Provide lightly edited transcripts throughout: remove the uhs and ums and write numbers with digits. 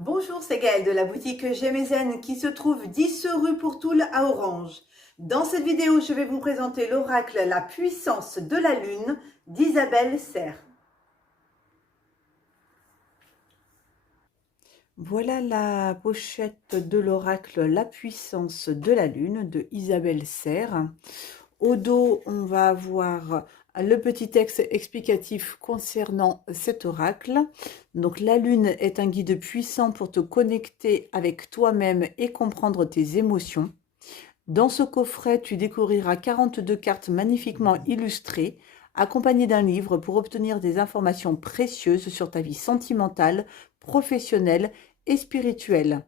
Bonjour, c'est Gaëlle de la boutique Gémézen qui se trouve 10 rue Pourtoul à Orange. Dans cette vidéo, je vais vous présenter l'oracle La puissance de la lune d'Isabelle Serre. Voilà la pochette de l'oracle La puissance de la lune de Isabelle Serre. Au dos, on va avoir le petit texte explicatif concernant cet oracle. Donc, la lune est un guide puissant pour te connecter avec toi-même et comprendre tes émotions. Dans ce coffret, tu découvriras 42 cartes magnifiquement illustrées, accompagnées d'un livre pour obtenir des informations précieuses sur ta vie sentimentale, professionnelle et spirituelle.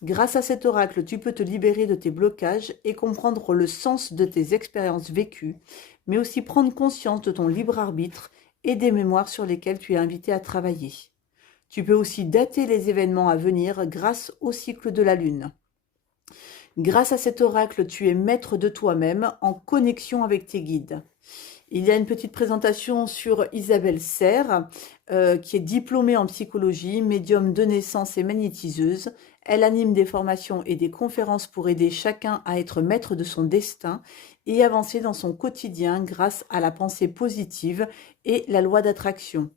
Grâce à cet oracle, tu peux te libérer de tes blocages et comprendre le sens de tes expériences vécues, mais aussi prendre conscience de ton libre arbitre et des mémoires sur lesquelles tu es invité à travailler. Tu peux aussi dater les événements à venir grâce au cycle de la lune. Grâce à cet oracle, tu es maître de toi-même en connexion avec tes guides. Il y a une petite présentation sur Isabelle Serre, qui est diplômée en psychologie, médium de naissance et magnétiseuse. Elle anime des formations et des conférences pour aider chacun à être maître de son destin et avancer dans son quotidien grâce à la pensée positive et la loi d'attraction.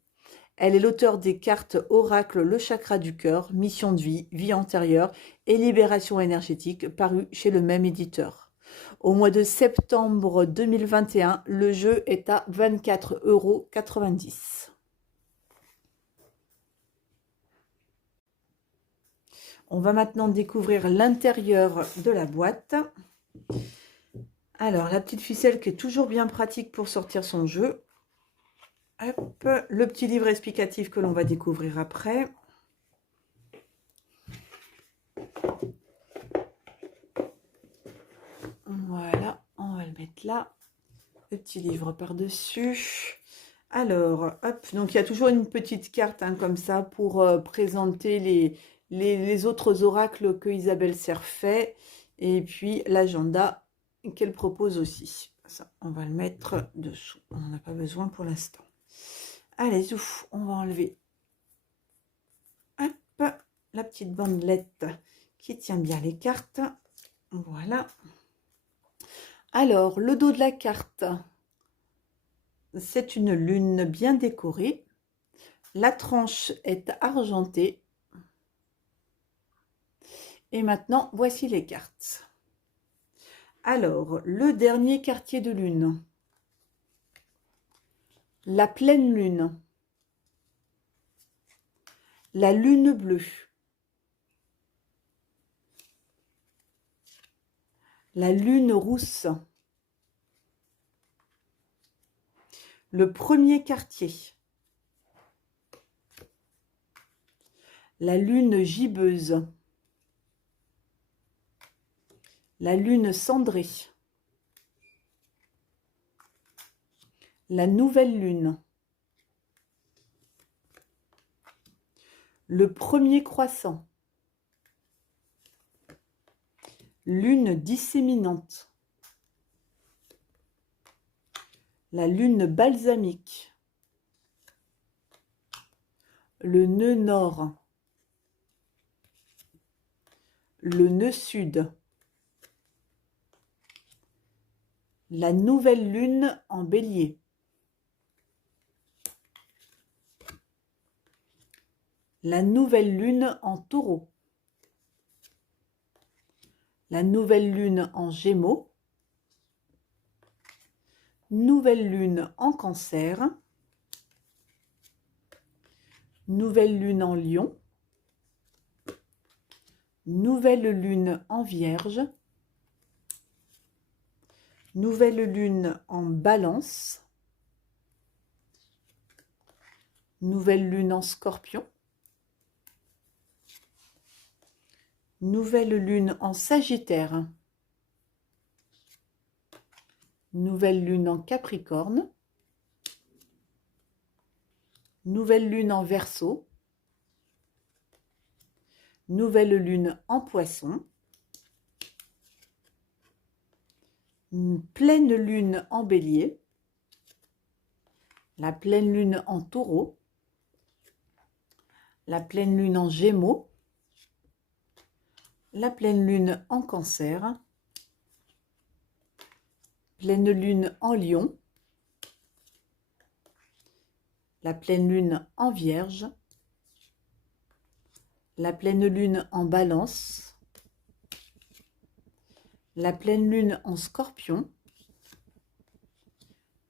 Elle est l'auteure des cartes Oracle, le chakra du cœur, mission de vie, vie antérieure et libération énergétique, paru chez le même éditeur. Au mois de septembre 2021, le jeu est à 24,90 €. On va maintenant découvrir l'intérieur de la boîte. Alors, la petite ficelle qui est toujours bien pratique pour sortir son jeu. Hop, le petit livre explicatif que l'on va découvrir après. Voilà, on va le mettre là. Le petit livre par-dessus. Alors, hop, donc il y a toujours une petite carte comme ça pour présenter les autres oracles que Isabelle Serre fait. Et puis l'agenda qu'elle propose aussi. Ça, on va le mettre dessous. On n'en a pas besoin pour l'instant. Allez, ouf, on va enlever hop, la petite bandelette qui tient bien les cartes. Voilà. Alors, le dos de la carte, c'est une lune bien décorée. La tranche est argentée. Et maintenant, voici les cartes. Alors, le dernier quartier de lune. La pleine lune. La lune bleue. La lune rousse. Le premier quartier. La lune gibbeuse. La lune cendrée. La nouvelle lune. Le premier croissant. Lune disséminante. La lune balsamique. Le nœud nord. Le nœud sud. La nouvelle lune en bélier. La nouvelle lune en taureau. La nouvelle lune en gémeaux. Nouvelle lune en cancer. Nouvelle lune en lion. Nouvelle lune en vierge. Nouvelle lune en balance. Nouvelle lune en scorpion. Nouvelle lune en sagittaire. Nouvelle lune en capricorne. Nouvelle lune en verseau. Nouvelle lune en poisson. Pleine lune en bélier. La pleine lune en taureau. La pleine lune en gémeaux. la pleine lune en Cancer, pleine lune en Lion, la pleine lune en Vierge, la pleine lune en Balance, la pleine lune en Scorpion,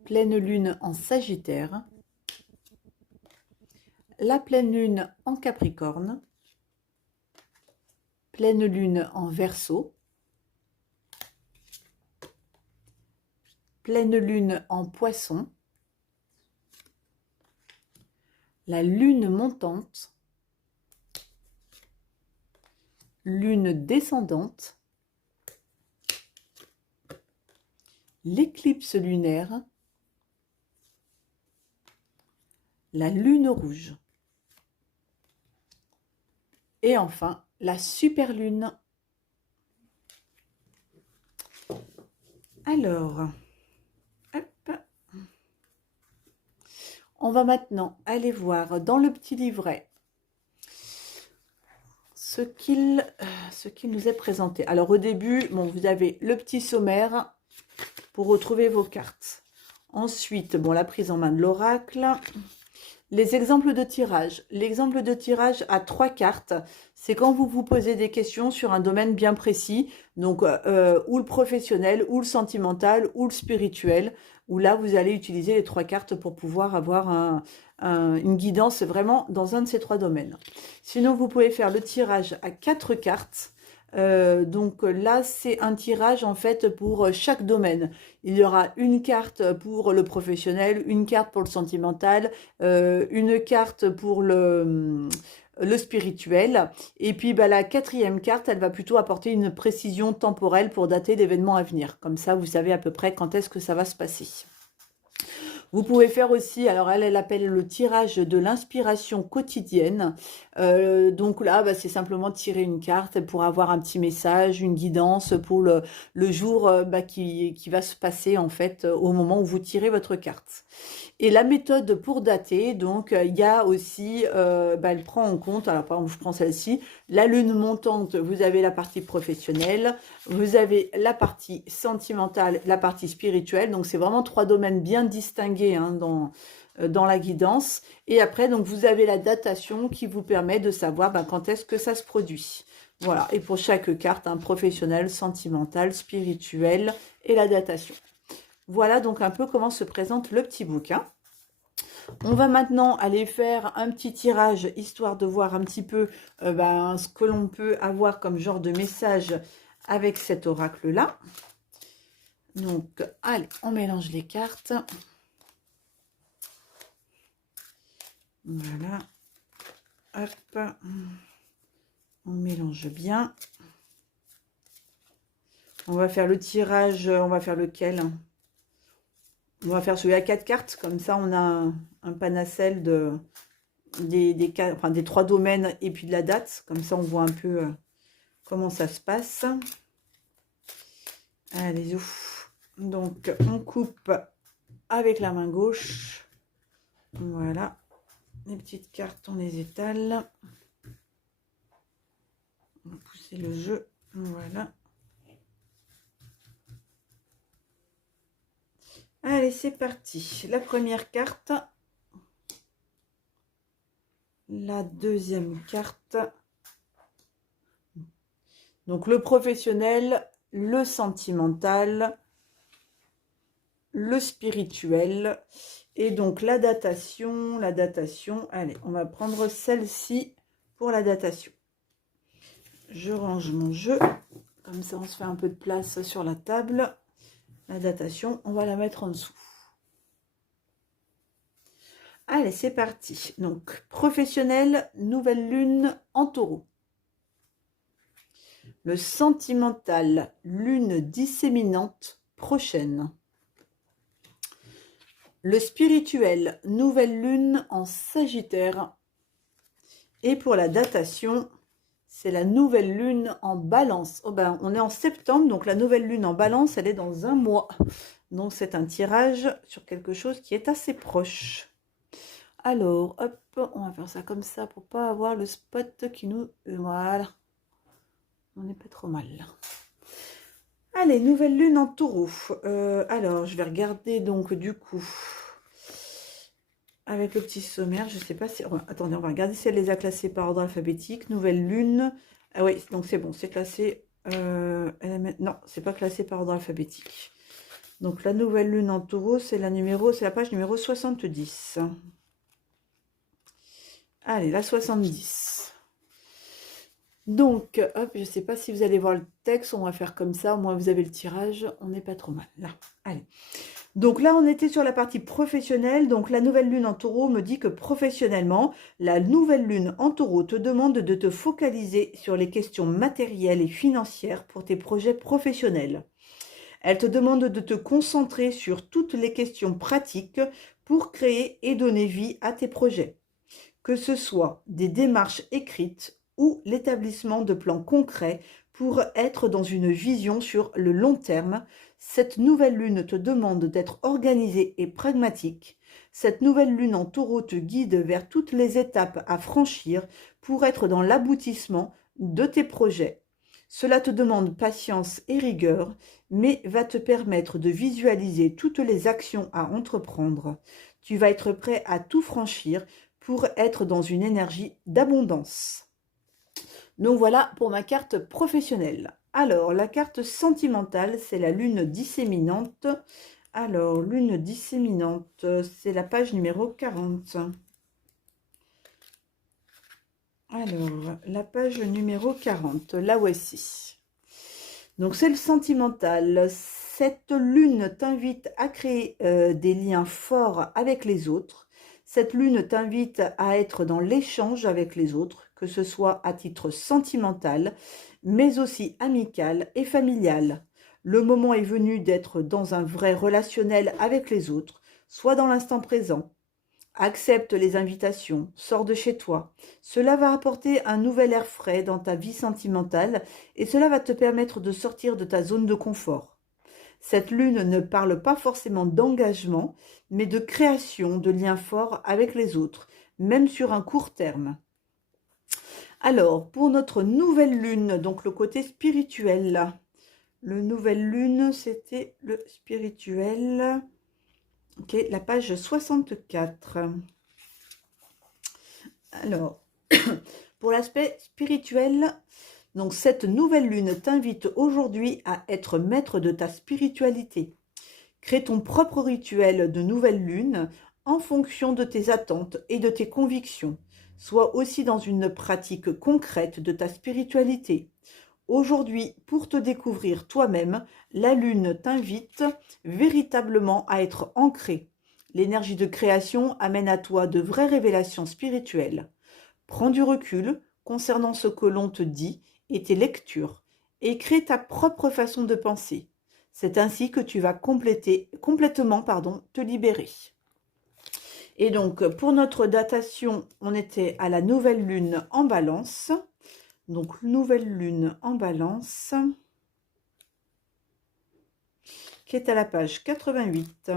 pleine lune en Sagittaire, la pleine lune en Capricorne, pleine lune en Verseau, pleine lune en Poisson, la lune montante, lune descendante, l'éclipse lunaire, la lune rouge et enfin la superlune. Alors, hop, on va maintenant aller voir dans le petit livret ce qu'il nous est présenté. Alors au début, bon, vous avez le petit sommaire pour retrouver vos cartes. Ensuite, bon, la prise en main de l'oracle. Les exemples de tirage. L'exemple de tirage à 3 cartes, c'est quand vous vous posez des questions sur un domaine bien précis, donc ou le professionnel, ou le sentimental, ou le spirituel, où là vous allez utiliser les 3 cartes pour pouvoir avoir une guidance vraiment dans un de ces 3 domaines. Sinon, vous pouvez faire le tirage à 4 cartes. Donc là, c'est un tirage en fait pour chaque domaine. Il y aura une carte pour le professionnel, une carte pour le sentimental, une carte pour le spirituel. Et puis bah, la 4e carte, elle va plutôt apporter une précision temporelle pour dater l'événement à venir. Comme ça, vous savez à peu près quand est-ce que ça va se passer. Vous pouvez faire aussi, alors elle appelle le tirage de l'inspiration quotidienne. Donc là, bah, c'est simplement tirer une carte pour avoir un petit message, une guidance pour le jour bah, qui va se passer en fait au moment où vous tirez votre carte. Et la méthode pour dater, donc il y a aussi, bah, elle prend en compte, alors par exemple je prends celle-ci, la lune montante, vous avez la partie professionnelle, vous avez la partie sentimentale, la partie spirituelle, donc c'est vraiment 3 domaines bien distingués hein, dans la guidance. Et après, donc vous avez la datation qui vous permet de savoir bah, quand est-ce que ça se produit. Voilà, et pour chaque carte, un professionnel, sentimental, spirituel et la datation. Voilà donc un peu comment se présente le petit bouquin. On va maintenant aller faire un petit tirage, histoire de voir un petit peu ben, ce que l'on peut avoir comme genre de message avec cet oracle-là. Donc, allez, on mélange les cartes. Voilà. Hop. On mélange bien. On va faire le tirage, on va faire lequel ? On va faire celui à 4 cartes, comme ça on a un panacelle des 3 domaines et puis de la date. Comme ça on voit un peu comment ça se passe. Allez, ouf. Donc on coupe avec la main gauche. Voilà. Les petites cartes, on les étale. On va pousser le jeu. Voilà. Allez, c'est parti. La première carte. La deuxième carte. Donc, le professionnel, le sentimental, le spirituel. Et donc, la datation. Allez, on va prendre celle-ci pour la datation. Je range mon jeu. Comme ça, on se fait un peu de place sur la table. La datation, on va la mettre en dessous. Allez, c'est parti. Donc, professionnel, nouvelle lune en taureau. Le sentimental, lune disséminante prochaine. Le spirituel, nouvelle lune en Sagittaire. Et pour la datation, c'est la nouvelle lune en Balance. Oh ben, on est en septembre, donc la nouvelle lune en Balance, elle est dans un mois. Donc, c'est un tirage sur quelque chose qui est assez proche. Alors, hop, on va faire ça comme ça pour pas avoir le spot qui nous... Voilà. on n'est pas trop mal là. Allez, nouvelle lune en taureau. Alors, je vais regarder donc du coup, avec le petit sommaire, je ne sais pas si... Attendez, on va regarder si elle les a classés par ordre alphabétique. Nouvelle lune. Ah oui, donc c'est bon, c'est classé... non, c'est pas classé par ordre alphabétique. Donc la nouvelle lune en taureau, c'est la page numéro 70. Allez, la 70. Donc, hop, je ne sais pas si vous allez voir le texte, on va faire comme ça, au moins vous avez le tirage, on n'est pas trop mal. Là, allez. Donc là, on était sur la partie professionnelle. Donc la nouvelle lune en taureau me dit que professionnellement, la nouvelle lune en taureau te demande de te focaliser sur les questions matérielles et financières pour tes projets professionnels. Elle te demande de te concentrer sur toutes les questions pratiques pour créer et donner vie à tes projets. Que ce soit des démarches écrites ou l'établissement de plans concrets pour être dans une vision sur le long terme, cette nouvelle lune te demande d'être organisé et pragmatique. Cette nouvelle lune en taureau te guide vers toutes les étapes à franchir pour être dans l'aboutissement de tes projets. Cela te demande patience et rigueur, mais va te permettre de visualiser toutes les actions à entreprendre. Tu vas être prêt à tout franchir pour être dans une énergie d'abondance. Donc voilà pour ma carte professionnelle. Alors, la carte sentimentale, c'est la lune disséminante. Alors, lune disséminante, c'est la page numéro 40. Alors, la page numéro 40, là voici. Donc, c'est le sentimental. Cette lune t'invite à créer des liens forts avec les autres. Cette lune t'invite à être dans l'échange avec les autres, que ce soit à titre sentimental, mais aussi amical et familial. Le moment est venu d'être dans un vrai relationnel avec les autres, soit dans l'instant présent. Accepte les invitations, sors de chez toi. Cela va apporter un nouvel air frais dans ta vie sentimentale et cela va te permettre de sortir de ta zone de confort. Cette lune ne parle pas forcément d'engagement, mais de création de liens forts avec les autres, même sur un court terme. Alors, pour notre nouvelle lune, donc le côté spirituel, le nouvelle lune, c'était le spirituel. Ok, la page 64. Alors, pour l'aspect spirituel, donc cette nouvelle lune t'invite aujourd'hui à être maître de ta spiritualité. Crée ton propre rituel de nouvelle lune en fonction de tes attentes et de tes convictions. Sois aussi dans une pratique concrète de ta spiritualité. Aujourd'hui, pour te découvrir toi-même, la lune t'invite véritablement à être ancré. L'énergie de création amène à toi de vraies révélations spirituelles. Prends du recul concernant ce que l'on te dit et tes lectures et crée ta propre façon de penser. C'est ainsi que tu vas complètement te libérer. Et donc, pour notre datation, on était à la nouvelle lune en balance. Donc, nouvelle lune en balance, qui est à la page 88.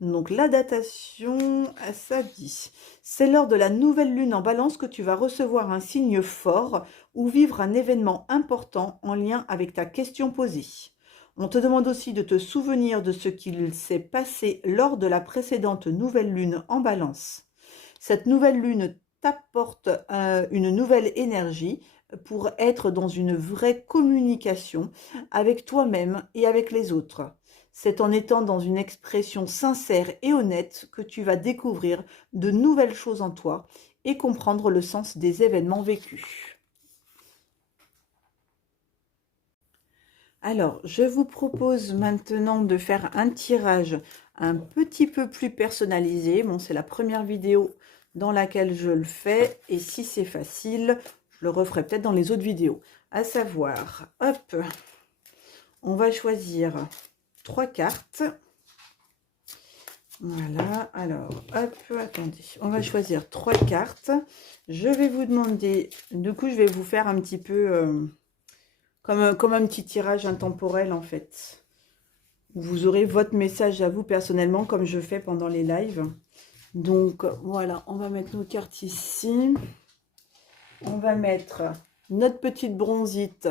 Donc, la datation, ça dit, c'est lors de la nouvelle lune en balance que tu vas recevoir un signe fort ou vivre un événement important en lien avec ta question posée. On te demande aussi de te souvenir de ce qu'il s'est passé lors de la précédente nouvelle lune en balance. Cette nouvelle lune t'apporte une nouvelle énergie pour être dans une vraie communication avec toi-même et avec les autres. C'est en étant dans une expression sincère et honnête que tu vas découvrir de nouvelles choses en toi et comprendre le sens des événements vécus. Alors, je vous propose maintenant de faire un tirage un petit peu plus personnalisé. Bon, c'est la première vidéo dans laquelle je le fais. Et si c'est facile, je le referai peut-être dans les autres vidéos. À savoir, hop, on va choisir 3 cartes. Voilà, alors, hop, attendez. On va choisir 3 cartes. Je vais vous demander, du coup, je vais vous faire un petit peu... Comme un petit tirage intemporel en fait. Vous aurez votre message à vous personnellement comme je fais pendant les lives. Donc voilà, on va mettre nos cartes ici. On va mettre notre petite bronzite,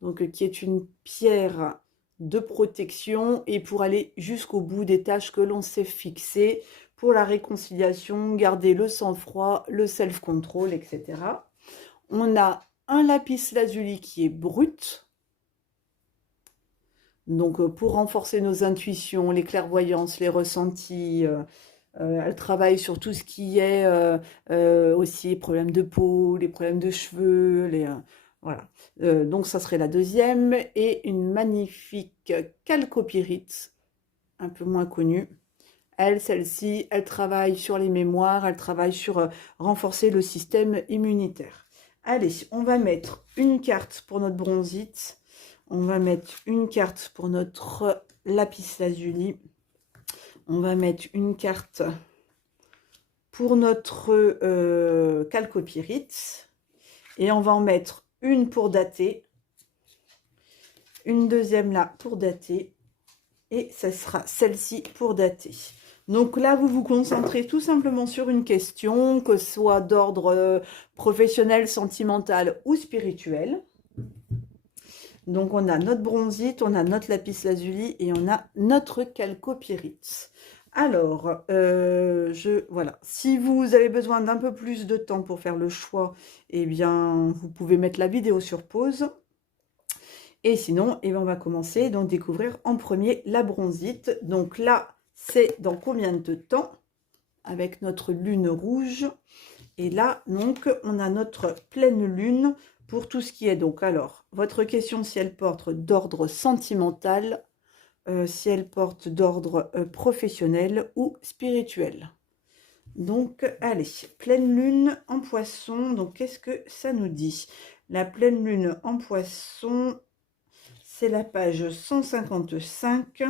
donc qui est une pierre de protection et pour aller jusqu'au bout des tâches que l'on s'est fixées, pour la réconciliation, garder le sang-froid, le self-control, etc. On a un lapis lazuli qui est brut, donc pour renforcer nos intuitions, les clairvoyances, les ressentis. Elle travaille sur tout ce qui est aussi les problèmes de peau, les problèmes de cheveux, voilà. Donc ça serait la deuxième. Et une magnifique chalcopyrite, un peu moins connue. Celle-ci, elle travaille sur les mémoires, elle travaille sur renforcer le système immunitaire. Allez, on va mettre une carte pour notre bronzite. On va mettre une carte pour notre lapis lazuli. On va mettre une carte pour notre chalcopyrite. Et on va en mettre une pour dater. Une deuxième là pour dater. Et ça sera celle-ci pour dater. Donc là, vous vous concentrez tout simplement sur une question, que ce soit d'ordre professionnel, sentimental ou spirituel. Donc on a notre bronzite, on a notre lapis lazuli et on a notre chalcopyrite. Alors, voilà. Si vous avez besoin d'un peu plus de temps pour faire le choix, eh bien, vous pouvez mettre la vidéo sur pause. Et sinon, eh bien, on va commencer donc découvrir en premier la bronzite. Donc là, c'est dans combien de temps avec notre lune rouge. Et là, donc, on a notre pleine lune pour tout ce qui est donc. Alors, votre question, si elle porte d'ordre sentimental, si elle porte d'ordre professionnel ou spirituel. Donc, allez, pleine lune en poisson. Donc, qu'est-ce que ça nous dit? La pleine lune en poisson, c'est la page 155.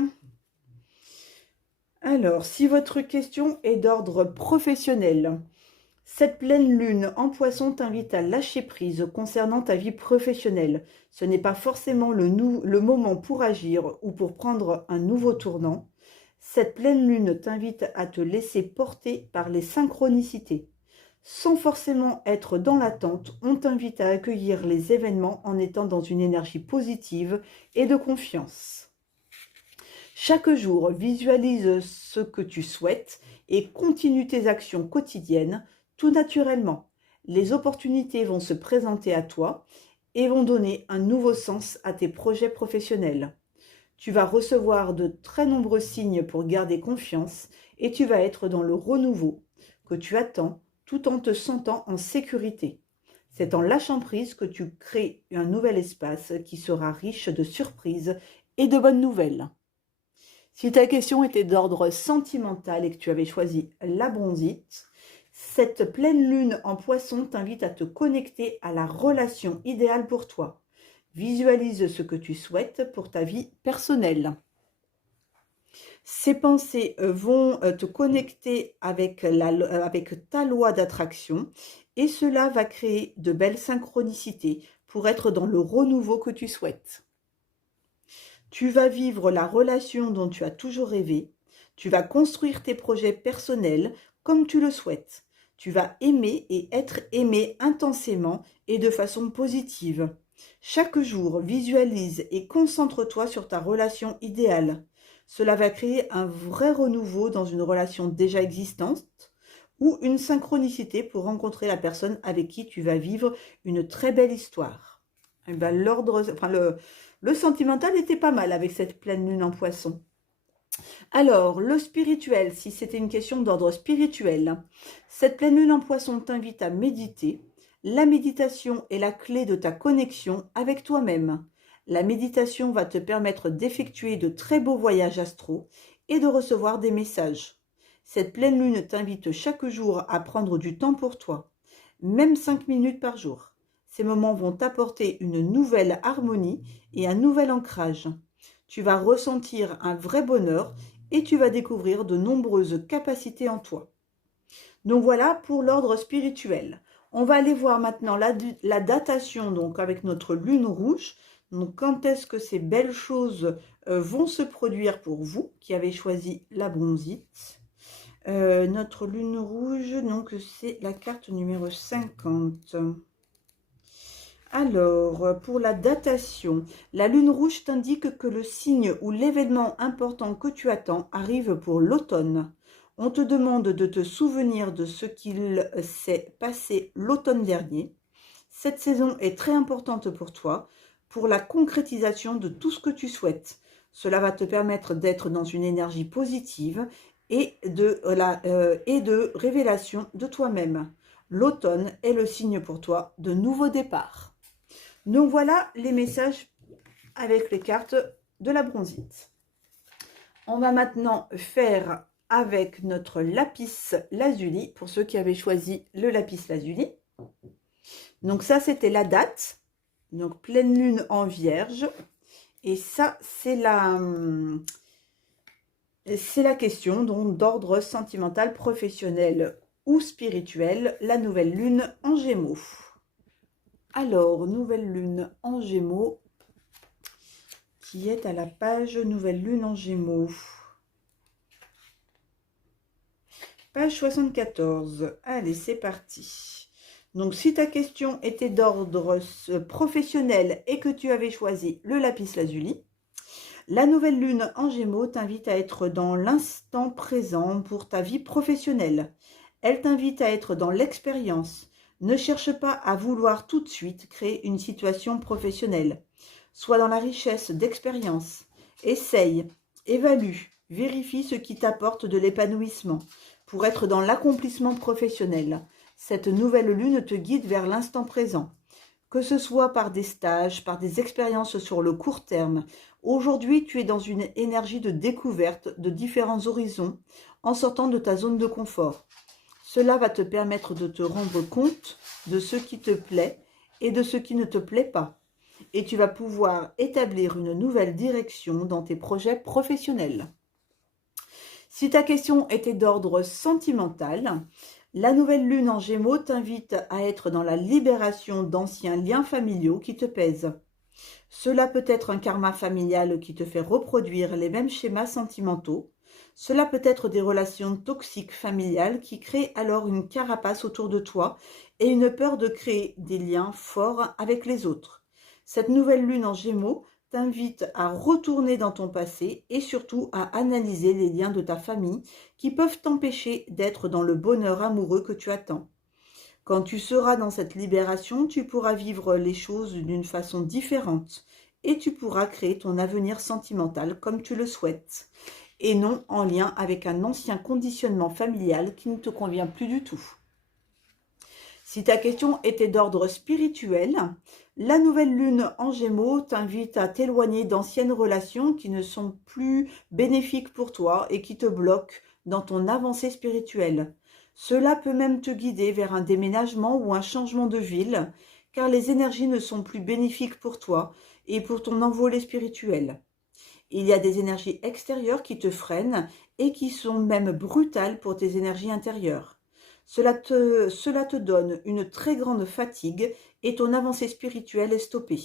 Alors, si votre question est d'ordre professionnel, cette pleine lune en poisson t'invite à lâcher prise concernant ta vie professionnelle. Ce n'est pas forcément le moment pour agir ou pour prendre un nouveau tournant. Cette pleine lune t'invite à te laisser porter par les synchronicités. Sans forcément être dans l'attente, on t'invite à accueillir les événements en étant dans une énergie positive et de confiance. Chaque jour, visualise ce que tu souhaites et continue tes actions quotidiennes tout naturellement. Les opportunités vont se présenter à toi et vont donner un nouveau sens à tes projets professionnels. Tu vas recevoir de très nombreux signes pour garder confiance et tu vas être dans le renouveau que tu attends tout en te sentant en sécurité. C'est en lâchant prise que tu crées un nouvel espace qui sera riche de surprises et de bonnes nouvelles. Si ta question était d'ordre sentimental et que tu avais choisi la bronzite, cette pleine lune en poisson t'invite à te connecter à la relation idéale pour toi. Visualise ce que tu souhaites pour ta vie personnelle. Ces pensées vont te connecter avec ta loi d'attraction et cela va créer de belles synchronicités pour être dans le renouveau que tu souhaites. Tu vas vivre la relation dont tu as toujours rêvé. Tu vas construire tes projets personnels comme tu le souhaites. Tu vas aimer et être aimé intensément et de façon positive. Chaque jour, visualise et concentre-toi sur ta relation idéale. Cela va créer un vrai renouveau dans une relation déjà existante ou une synchronicité pour rencontrer la personne avec qui tu vas vivre une très belle histoire. Et ben, le sentimental était pas mal avec cette pleine lune en poisson. Alors, le spirituel, si c'était une question d'ordre spirituel, cette pleine lune en poisson t'invite à méditer. La méditation est la clé de ta connexion avec toi-même. La méditation va te permettre d'effectuer de très beaux voyages astraux et de recevoir des messages. Cette pleine lune t'invite chaque jour à prendre du temps pour toi, même 5 minutes par jour. Ces moments vont t'apporter une nouvelle harmonie et un nouvel ancrage. Tu vas ressentir un vrai bonheur et tu vas découvrir de nombreuses capacités en toi. Donc voilà pour l'ordre spirituel. On va aller voir maintenant la datation donc avec notre lune rouge. Donc quand est-ce que ces belles choses vont se produire pour vous qui avez choisi la bronzite. Notre lune rouge, donc c'est la carte numéro 50. Alors, pour la datation, la lune rouge t'indique que le signe ou l'événement important que tu attends arrive pour l'automne. On te demande de te souvenir de ce qu'il s'est passé l'automne dernier. Cette saison est très importante pour toi, pour la concrétisation de tout ce que tu souhaites. Cela va te permettre d'être dans une énergie positive et de révélation de toi-même. L'automne est le signe pour toi de nouveau départ. Donc voilà les messages avec les cartes de la bronzite. On va maintenant faire avec notre lapis lazuli, pour ceux qui avaient choisi le lapis lazuli. Donc ça, c'était la date. Donc pleine lune en vierge. Et ça, c'est la question d'ordre sentimental, professionnel ou spirituel. La nouvelle lune en gémeaux. Alors, nouvelle lune en gémeaux, qui est à la page nouvelle lune en gémeaux. Page 74. Allez, c'est parti. Donc, si ta question était d'ordre professionnel et que tu avais choisi le lapis lazuli, la nouvelle lune en gémeaux t'invite à être dans l'instant présent pour ta vie professionnelle. Elle t'invite à être dans l'expérience. Ne cherche pas à vouloir tout de suite créer une situation professionnelle. Sois dans la richesse d'expérience. Essaye, évalue, vérifie ce qui t'apporte de l'épanouissement pour être dans l'accomplissement professionnel. Cette nouvelle lune te guide vers l'instant présent. Que ce soit par des stages, par des expériences sur le court terme, aujourd'hui tu es dans une énergie de découverte de différents horizons en sortant de ta zone de confort. Cela va te permettre de te rendre compte de ce qui te plaît et de ce qui ne te plaît pas. Et tu vas pouvoir établir une nouvelle direction dans tes projets professionnels. Si ta question était d'ordre sentimental, la nouvelle lune en gémeaux t'invite à être dans la libération d'anciens liens familiaux qui te pèsent. Cela peut être un karma familial qui te fait reproduire les mêmes schémas sentimentaux. Cela peut être des relations toxiques familiales qui créent alors une carapace autour de toi et une peur de créer des liens forts avec les autres. Cette nouvelle lune en gémeaux t'invite à retourner dans ton passé et surtout à analyser les liens de ta famille qui peuvent t'empêcher d'être dans le bonheur amoureux que tu attends. Quand tu seras dans cette libération, tu pourras vivre les choses d'une façon différente et tu pourras créer ton avenir sentimental comme tu le souhaites et non en lien avec un ancien conditionnement familial qui ne te convient plus du tout. Si ta question était d'ordre spirituel, la nouvelle lune en gémeaux t'invite à t'éloigner d'anciennes relations qui ne sont plus bénéfiques pour toi et qui te bloquent dans ton avancée spirituelle. Cela peut même te guider vers un déménagement ou un changement de ville, car les énergies ne sont plus bénéfiques pour toi et pour ton envolée spirituelle. Il y a des énergies extérieures qui te freinent et qui sont même brutales pour tes énergies intérieures. Cela te donne une très grande fatigue et ton avancée spirituelle est stoppée.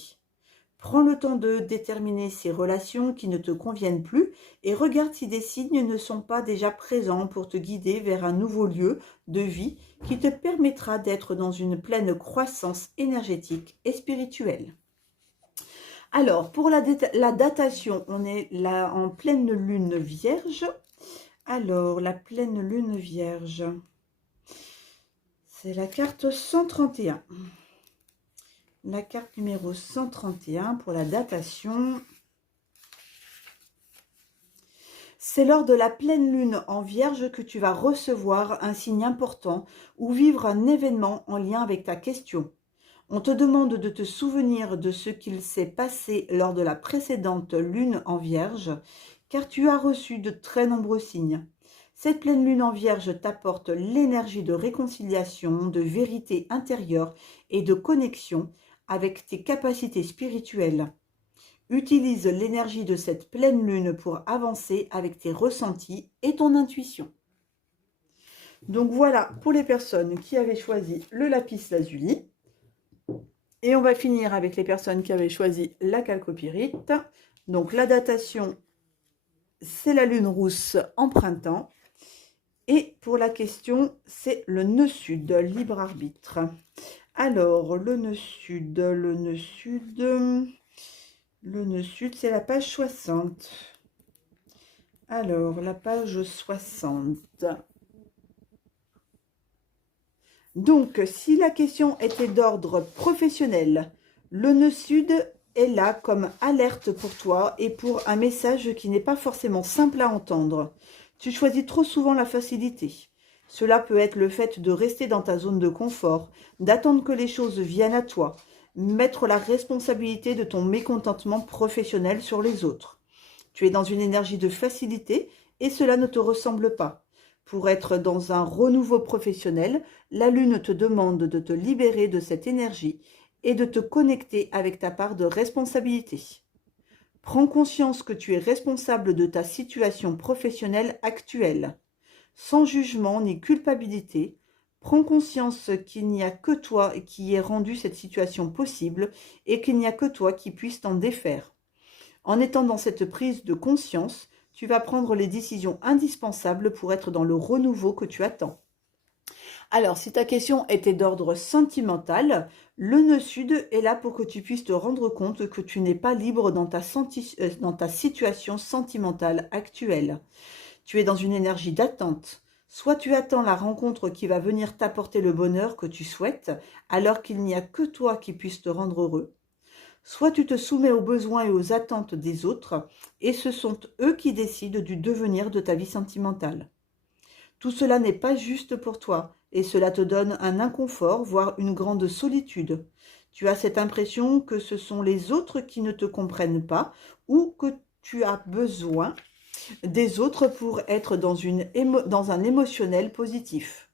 Prends le temps de déterminer ces relations qui ne te conviennent plus et regarde si des signes ne sont pas déjà présents pour te guider vers un nouveau lieu de vie qui te permettra d'être dans une pleine croissance énergétique et spirituelle. Alors, pour la datation, on est là en pleine lune vierge. Alors, la pleine lune vierge, c'est la carte 131. La carte numéro 131 pour la datation. C'est lors de la pleine lune en vierge que tu vas recevoir un signe important ou vivre un événement en lien avec ta question. On te demande de te souvenir de ce qu'il s'est passé lors de la précédente lune en vierge, car tu as reçu de très nombreux signes. Cette pleine lune en vierge t'apporte l'énergie de réconciliation, de vérité intérieure et de connexion avec tes capacités spirituelles. Utilise l'énergie de cette pleine lune pour avancer avec tes ressentis et ton intuition. Donc voilà pour les personnes qui avaient choisi le lapis lazuli. Et on va finir avec les personnes qui avaient choisi la chalcopyrite. Donc la datation, c'est la lune rousse en printemps. Et pour la question, c'est le nœud sud, libre arbitre. Alors, le nœud sud, c'est la page 60. Alors, la page 60. Donc, si la question était d'ordre professionnel, le nœud sud est là comme alerte pour toi et pour un message qui n'est pas forcément simple à entendre. Tu choisis trop souvent la facilité. Cela peut être le fait de rester dans ta zone de confort, d'attendre que les choses viennent à toi, mettre la responsabilité de ton mécontentement professionnel sur les autres. Tu es dans une énergie de facilité et cela ne te ressemble pas. Pour être dans un renouveau professionnel, la Lune te demande de te libérer de cette énergie et de te connecter avec ta part de responsabilité. Prends conscience que tu es responsable de ta situation professionnelle actuelle. Sans jugement ni culpabilité, prends conscience qu'il n'y a que toi qui ait rendu cette situation possible et qu'il n'y a que toi qui puisse t'en défaire. En étant dans cette prise de conscience, tu vas prendre les décisions indispensables pour être dans le renouveau que tu attends. Alors, si ta question était d'ordre sentimental, le nœud sud est là pour que tu puisses te rendre compte que tu n'es pas libre dans ta situation sentimentale actuelle. Tu es dans une énergie d'attente. Soit tu attends la rencontre qui va venir t'apporter le bonheur que tu souhaites, alors qu'il n'y a que toi qui puisse te rendre heureux. Soit tu te soumets aux besoins et aux attentes des autres, et ce sont eux qui décident du devenir de ta vie sentimentale. Tout cela n'est pas juste pour toi, et cela te donne un inconfort, voire une grande solitude. Tu as cette impression que ce sont les autres qui ne te comprennent pas, ou que tu as besoin des autres pour être dans un émotionnel positif.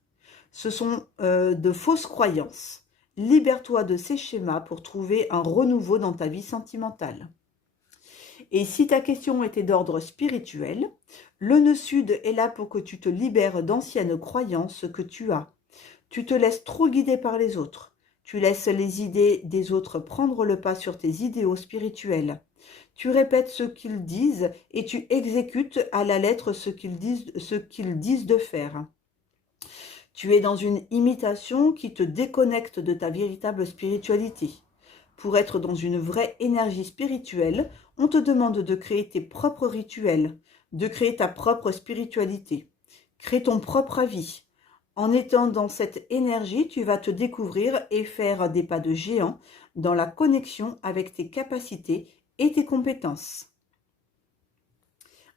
Ce sont de fausses croyances. Libère-toi de ces schémas pour trouver un renouveau dans ta vie sentimentale. Et si ta question était d'ordre spirituel, le nœud sud est là pour que tu te libères d'anciennes croyances que tu as. Tu te laisses trop guider par les autres. Tu laisses les idées des autres prendre le pas sur tes idéaux spirituels. Tu répètes ce qu'ils disent et tu exécutes à la lettre ce qu'ils disent de faire. Tu es dans une imitation qui te déconnecte de ta véritable spiritualité. Pour être dans une vraie énergie spirituelle, on te demande de créer tes propres rituels, de créer ta propre spiritualité. Crée ton propre avis. En étant dans cette énergie, tu vas te découvrir et faire des pas de géant dans la connexion avec tes capacités et tes compétences.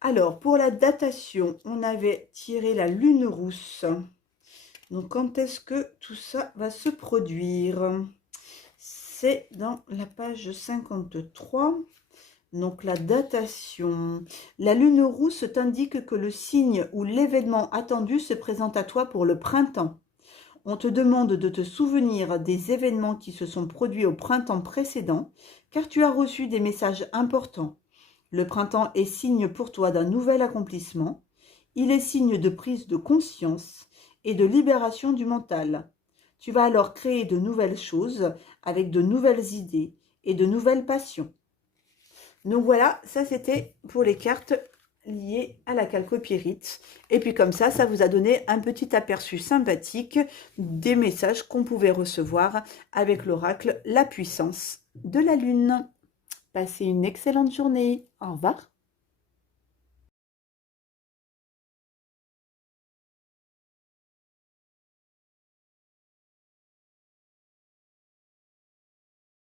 Alors, pour la datation, on avait tiré la lune rousse. Donc, quand est-ce que tout ça va se produire? C'est dans la page 53. Donc, la datation. La lune rousse t'indique que le signe ou l'événement attendu se présente à toi pour le printemps. On te demande de te souvenir des événements qui se sont produits au printemps précédent, car tu as reçu des messages importants. Le printemps est signe pour toi d'un nouvel accomplissement. Il est signe de prise de conscience et de libération du mental. Tu vas alors créer de nouvelles choses avec de nouvelles idées et de nouvelles passions. Donc voilà, ça c'était pour les cartes liées à la chalcopyrite. Et puis comme ça vous a donné un petit aperçu sympathique des messages qu'on pouvait recevoir avec l'oracle La puissance de la lune. Passez une excellente journée. Au revoir.